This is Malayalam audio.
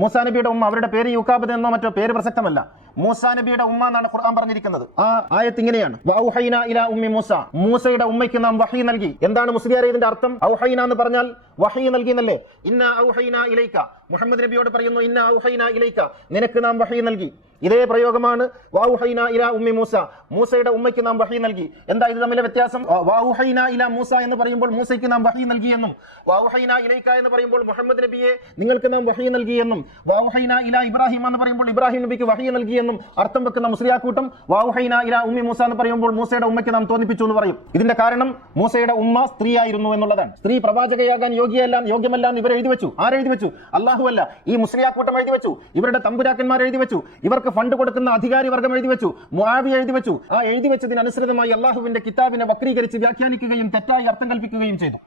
മൂസാ നബിയുടെ ഉമ്മ, അവരുടെ പേര് യൂക്കാബ് എന്നോ മറ്റോ പേര് പ്രസക്തമല്ല. മൂസാ നബിയുടെ ഉമ്മ എന്നാണ് ഖുർആൻ പറഞ്ഞിരിക്കുന്നത്. ആ ആയത്ത് ഇങ്ങനെയാണ്, വഔഹൈന ഇലാ ഉമ്മി മൂസ, മൂസയുടെ ഉമ്മയ്ക്ക് നാം വഹി നൽകി. എന്താണ് മുസ്ലിയാരെ ഇതിന്റെ അർത്ഥം? ഔഹൈന എന്ന് പറഞ്ഞാൽ വഹി നൽകി എന്നല്ലേ? ഇന്നാ ഔഹൈന ഇലൈക, മുഹമ്മദ് നബിയോട് പറയുന്നു ഇന്നാ ഔഹൈന ഇലൈക, നിനക്ക് നാം വഹി നൽകി. ഇതേ പ്രയോഗമാണ് വഔഹൈന ഇലാ ഉമ്മി മൂസ, മൂസയുടെ ഉമ്മയ്ക്ക് നാം വഹി നൽകി. എന്താ ഇത് തമ്മിലെ വ്യത്യാസം? വഔഹൈന ഇലാ മൂസ എന്ന് പറയുമ്പോൾ മൂസയ്ക്ക് നാം വഹി നൽകി എന്നും, വഔഹൈന ഇലൈക എന്ന് പറയുമ്പോൾ മുഹമ്മദ് നബിയെ നിങ്ങൾക്ക് നാം വഹി നൽകി എന്നും, വഔഹൈന ഇലാ ഇബ്രാഹിം എന്ന് പറയുമ്പോൾ ഇബ്രാഹിം നബിക്ക് വഹി നൽകി എന്നും അർത്ഥം വെക്കുന്ന മുസ്ലിയാക്കൂട്ടം വഔഹൈന ഇലാ ഉമ്മി മൂസ എന്ന് പറയുമ്പോൾ മൂസയുടെ ഉമ്മയ്ക്ക് നാം തോന്നിപ്പിച്ചു എന്ന് പറയും. ഇതിന്റെ കാരണം മൂസയുടെ ഉമ്മ സ്ത്രീയായിരുന്നു എന്നുള്ളതാണ്. സ്ത്രീ പ്രവാചകയാകാൻ യോഗ്യമല്ല എന്ന് ഇവർ എഴുതി വെച്ചു. ആരെഴുതി വെച്ചു? അല്ലാഹു അല്ല, ഈ മുസ്ലിയാക്കൂട്ടം എഴുതി വെച്ചു. ഇവരുടെ തമ്പുരാക്കന്മാർ എഴുതി വെച്ചു. ഇവർക്ക് ഫണ്ട് കൊടുക്കുന്ന അധികാരി വർഗം എഴുതി വെച്ചു. മുആവിയ എഴുതി വെച്ചു. ആ എഴുതി വെച്ചതിനനുസൃതമായി അല്ലാഹുവിന്റെ കിതാബിനെ വക്രീകരിച്ച് വ്യാഖ്യാനിക്കുകയും തെറ്റായി അർത്ഥം കൽപ്പിക്കുകയും ചെയ്തു.